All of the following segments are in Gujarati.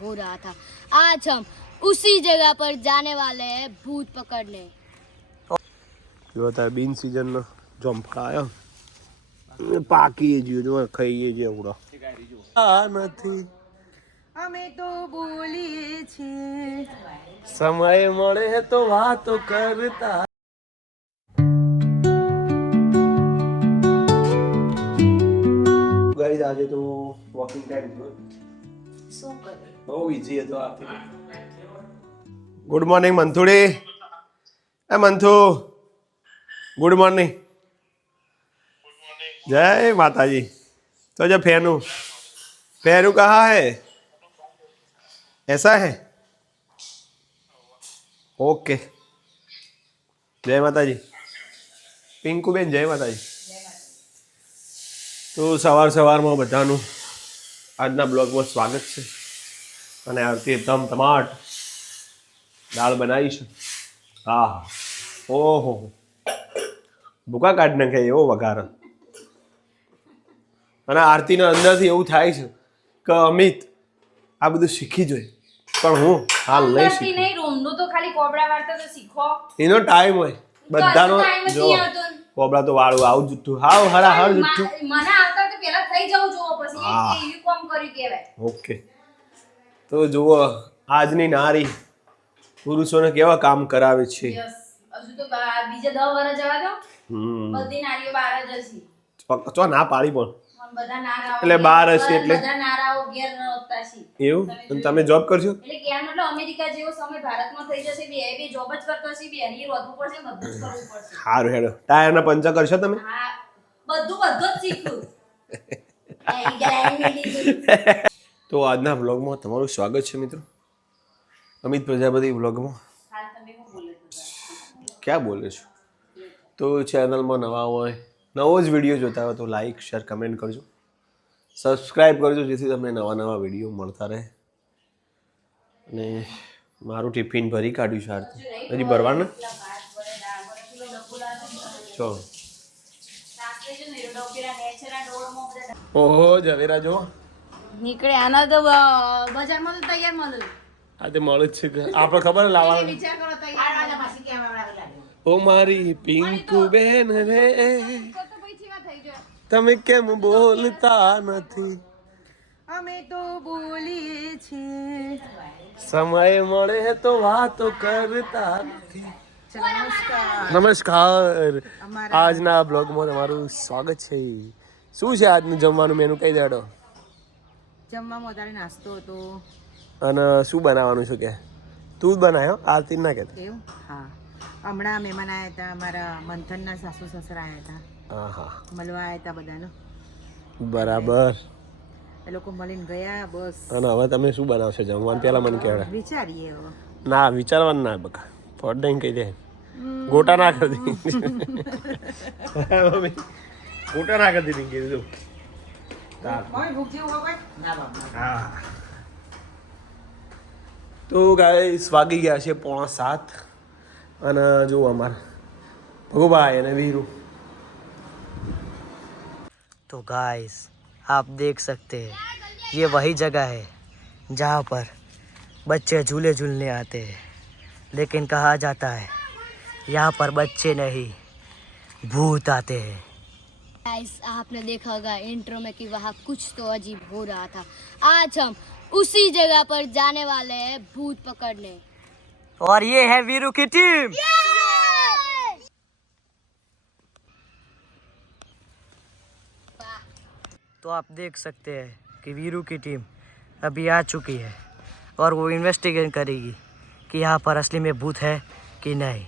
हो रहा था। आज हम उसी जगह पर जाने वाले हैं भूत पकड़ने। जो था बीन सीजन नो जंपड़ा आयो पाकी जो जो खाइए जे उड़ो आ નથી અમે તો બોલીએ છીએ સમય મળે તો વાતો કરતા ગાઈસ આજે તો વોકિંગ ટાઈમ થયો શું કરે બહુ ઈઝી હતો આ ગુડ મોર્નિંગ મંથુડી એ મંથુ गुड मॉर्निंग जय माता जी। तो जब फेनू फेनू कहाँ है ऐसा है ओके जय माता जी पिंकू बेन जय माता जी। तो सवार सवार में बधानु आजना ब्लॉग में स्वागत है અને આરતી એકદમ ટમાટ દાળ બનાવી છે હા ઓહો ભૂકા કાઢ નાખે એવો વઘાર અને આરતીના અંદરથી એવું થાય છે કે અમિત આ બધું શીખી જોઈએ પણ હું હાલ નહીં શીખું નહીં રોમનું તો ખાલી કોબરા વાળતા તો શીખો એનો ટાઈમ હોય બધાનો જો કોબરા તો વાળું આવું જુઠ્ઠું હાવ હરા હર જુઠ્ઠું મને આવતા તો પહેલા થઈ જવું જોવો પછી એવી કોમ કરી કહેવાય ઓકે તો જુઓ આજની નારી પુરુષોને કેવા કામ કરાવે છે યસ હજુ તો બીજે 10 વર્ષ જવા દો બધી નારીઓ બહાર જ હશે ચો ના પાડી પણ બધા નારાઓ એટલે બહાર હશે એટલે બધા નારાઓ ઘેર નહોતા છે એવું અને તમે જોબ કરશો એટલે ક્યાં મતલબ અમેરિકા જેવો સમય ભારતમાં થઈ જશે બે જોબ જ કરતો હશે બે હરી રોધવું પડશે બધું જ કરવું પડશે સારું હેડો ટાયરના પંચર કરશો તમે હા બધું જ શીખું તો આજના વ્લોગમાં તમારું સ્વાગત છે મિત્રો અમિત પ્રજાપતિ વ્લોગમાં હાલ તમે શું બોલે ક્યાં બોલે છો તો ચેનલમાં નવા હોય નવો જ વિડીયો જોતા હોય તો લાઈક શેર કમેન્ટ કરજો સબસ્ક્રાઈબ કરજો જેથી તમને નવા નવા વિડીયો મળતા રહે અને મારું ટિફિન ભરી કાઢ્યું છે આરતી હજી ભરવાના ચલો ઓહો ઝવેરા જો નીકળે આના તો બજારમાં તો તૈયાર મળે આ તે મળે જ છે આપણે ખબર લાવવાનું વિચાર કરો તૈયાર પાછી કેવા ઓ મારી પિંકુ બેન રે તમે કેમ બોલતા નથી અમે તો બોલીએ છીએ સમય મળે તો વાતો કરતા નથી નમસ્કાર આજના બ્લોગમાં તમારું સ્વાગત છે શું છે આજનું જમવાનું મેનુ કહી દેડો જમવામાં વધારે નાસ્તો હતો અને શું બનાવવાનું છે કે તું જ બનાવ્યો આરતી ના કહેતા એવું હા હમણાં મહેમાન આવ્યા હતા અમારા મંથનના સાસુ સસરા આવ્યા હતા હા હા મળવા આવ્યા હતા બધાનો બરાબર એ લોકો મળીને ગયા બસ અને હવે તમે શું બનાવશો જમવાનું પહેલા મને કહેવાય વિચારીએ હવે ના વિચારવાનું ના બકા ફોટ દઈને કહી દે ગોટા ના કરી દી મમ્મી ગોટા ના કરી દીધી કીધું હા તો ગાઈસ વાગી ગયા છે 6:45 અને જો અમારા ભગુભાઈ અને વીરુ तो गाइस आप देख सकते हैं ये वही जगह है जहाँ पर बच्चे झूले झूलने आते हैं लेकिन कहा जाता है यहाँ पर बच्चे नहीं भूत आते हैं। गाइस आपने देखा होगा इंट्रो में कि वहाँ कुछ तो अजीब हो रहा था। आज हम उसी जगह पर जाने वाले हैं भूत पकड़ने। और ये है वीरू की टीम। तो आप देख सकते हैं कि वीरू की टीम अभी आ चुकी है और वो इन्वेस्टिगेट करेगी कि यहाँ पर असली में भूत है कि नहीं।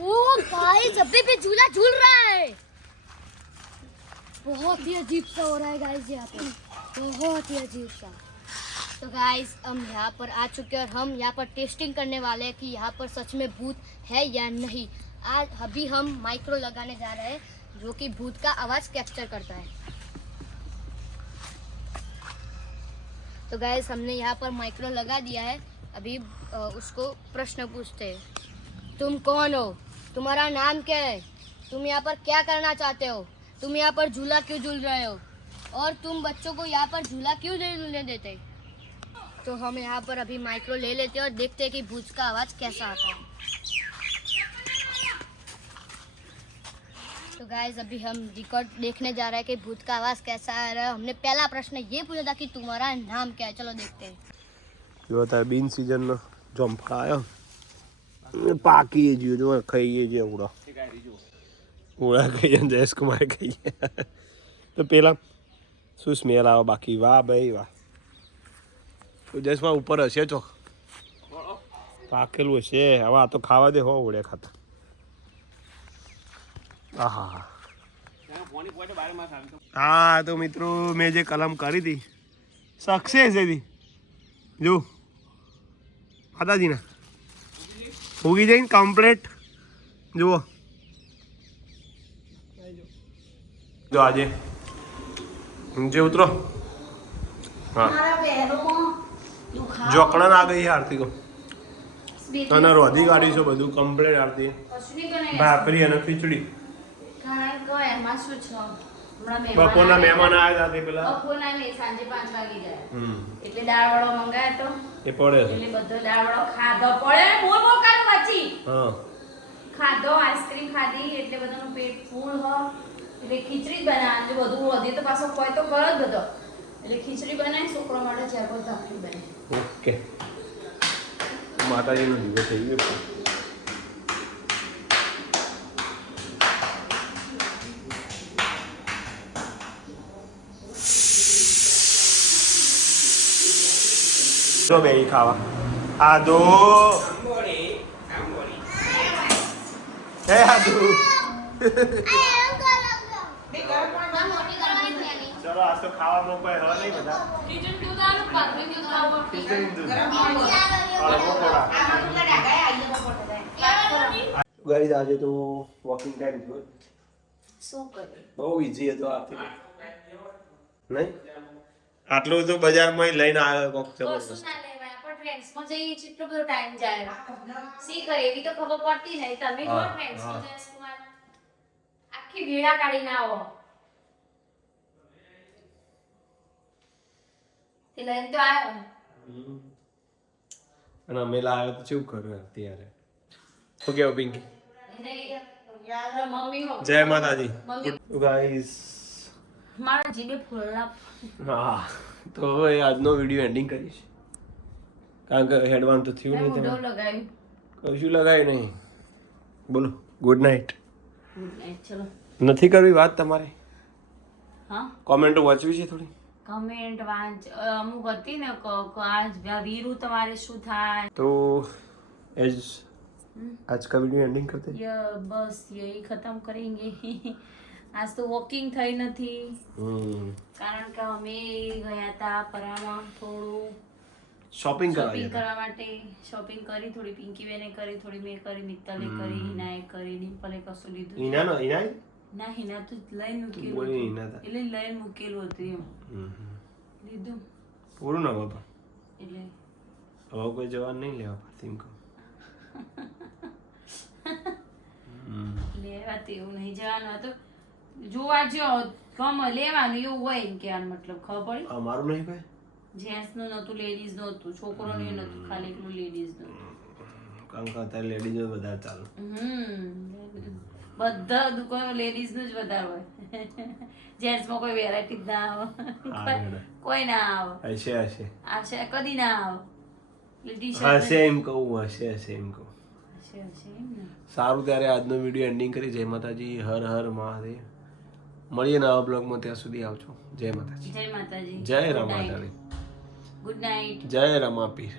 ओ गाइस अभी भी झूला झूल रहा है। बहुत ही अजीब सा हो रहा है गाइस यहाँ पे, बहुत ही अजीब सा। तो गाइस हम यहाँ पर आ चुके हैं और हम यहाँ पर टेस्टिंग करने वाले हैं कि यहाँ पर सच में भूत है या नहीं। आज अभी हम माइक्रो लगाने जा रहे हैं जो कि भूत का आवाज़ कैप्चर करता है। तो गाइस हमने यहाँ पर माइक्रो लगा दिया है। अभी उसको प्रश्न पूछते हैं, तुम कौन हो, तुम्हारा नाम क्या है, तुम यहाँ पर क्या करना चाहते हो, तुम यहाँ पर झूला क्यों झूल रहे हो और तुम बच्चों को यहाँ पर झूला क्यों नहीं झूलने देते। तो हम यहाँ पर अभी माइक्रो ले लेते हैं और देखते हैं कि भूत का आवाज कैसा आता है। तो गाइस अभी हम रिकॉर्ड देखने जा रहे हैं कि भूत का आवाज कैसा आ रहा है। हमने पहला प्रश्न ये पूछा था कि तुम्हारा नाम क्या है। चलो देखते हैं। જો અત્યારે બિન સિઝનનો જંફળ આવ્યો પાકી ગયું જો ખાઈએ જે ઉડા ઉડા ખાઈએ જયેશકુમારે ખાઈએ તો પેલા શું સ્મેલ આવે બાકી વાહ ભાઈ વાહ તો જયેશમાં ઉપર હશે ચોક પાકેલું હશે હવે આ તો ખાવા દે હો ઉડે ખાતા આહા હા તો મિત્રો મેં જે કલમ કરી હતી સક્સેસ હતી જો માતાજીના ઉગી જઈને કમ્પ્લેટ જુઓ જો આજે નીચે ઉતરો હા જોકડા ના ગઈ આરતી કો તને રોધી કાઢી છે બધું કમ્પ્લેટ આરતી ભાખરી અને ખીચડી બપોરના મહેમાન આવ્યા હતા તે પેલા બપોરના નહીં, સાંજે 5 વાગી ગયા. એટલે દાળ વડો મંગાયો તો એ પડે છે એટલે બધો દાળ વડો ખાધો પડે બોલ બોલ કાઢ પછી હા ખાધો આઈસ્ક્રીમ ખાધી એટલે બધાનું પેટ ફૂલ હો એટલે ખીચડી જ બનાવવાની જો બધું વધે તો પાછો કોઈ તો કરો જ બધો એટલે ખીચડી બનાવી છોકરો માટે ચાર પાંચ ભાખરી બનાવી. ઓકે માતાજીનો દીવો થઈ ગયો તો બે ખાવા આદો હે આદુ ચલો આજ તો ખાવા મોકલાય હવે નહીં બધા ખીચડી દૂધ આલું ભાખરી દૂધ ખાવું ખીચડી દૂધ ગાઈસ આજે તો વોકિંગ ટાઈમ થયો શું કરે બહુ ઈઝી હતો આથી નહીં આટલું તો બજારમાં લઈને આવ્યો કોક કશું જબરદસ્ત ના લેવાય આપણે ફ્રેન્ડ્સમાં જઈએ છીએ એટલો બધો ટાઈમ જાય શી કરે એવી તો ખબર પડતી નહીં તમે જો હા, ફ્રેન્ડ્સમાં હા. જશે કુમાર આખી ભેળા કાઢીને આવો તે લઈને તો આવ્યો અને અમે લાવ્યો તો કેવું કર્યું અત્યારે શું કેવું પિંકી એને મમ્મી હો જય માતાજી મમ્મી ગાઈસ મારા જીભે ફૂલના હા તો હવે આજનો વિડીયો એન્ડિંગ કરીશ કારણ કે હેડવાન તો થયું નહીં મોઢો તમે લગાવ્યું કશું લગાય નહીં બોલો ગુડ નાઇટ ગુડ નાઈટ ચલો નથી કરવી વાત તમારે હા કોમેન્ટો વાંચવી છે થોડી કમેન્ટ વાંચ અમુક હતી ને આજ વીરુ તમારે શું થાય तो एज आज का वीडियो एंडिंग करते हैं बस यही खत्म करेंगे आज तो वॉकिंग થઈ નથી કારણ કે અમે ગયા હતા પરામાં થોડું शॉपिंग શોપિંગ કરવા માટે શોપિંગ કરી થોડી પિંકી બેને કરી થોડી મેં કરી નિત્તલે કરી હિનાએ કરી ડિમ્પલે કશું લીધું इना ना इना ના હિના તો લઈને મૂકેલું બોલી હતું. હિના તા. એટલે લઈને મૂકેલું હતું એમ લીધું पूर्ण ना बाबा એટલે अब कोई जवान नहीं लेवा पाती इनको લેવા તેવું નહીં જવાનું હતું જોવા જો ગમે લેવાનું એવું હોય એમ કે મતલબ ખબર પડી हमारो नहीं कोई જેન્ટ્સ નું નતું લેડીઝ નું હતું છોકરોનું નતું ખાલી એકલું લેડીઝ નું કારણ કે અત્યારે લેડીઝ વધારે ચાલે બધા દુકાનો લેડીઝ નું જ વધારે હોય જેન્ટ્સ માં કોઈ વેરાયટી જ ના આવે કોઈ ના આવે હશે હશે આશા કદી ના આવે ટી હશે શર્ટ એમ કહું હશે હશે એમ કહું હશે હશે એમ ને સારું ત્યારે આજનો વિડીયો એન્ડિંગ કરી જય માતાજી હર હર મહાદેવ મળીએ નવા બ્લોગમાં ત્યાં સુધી આવજો જય માતાજી જય માતાજી જય રમાતારી ગુડ નાઇટ જય રમાપીર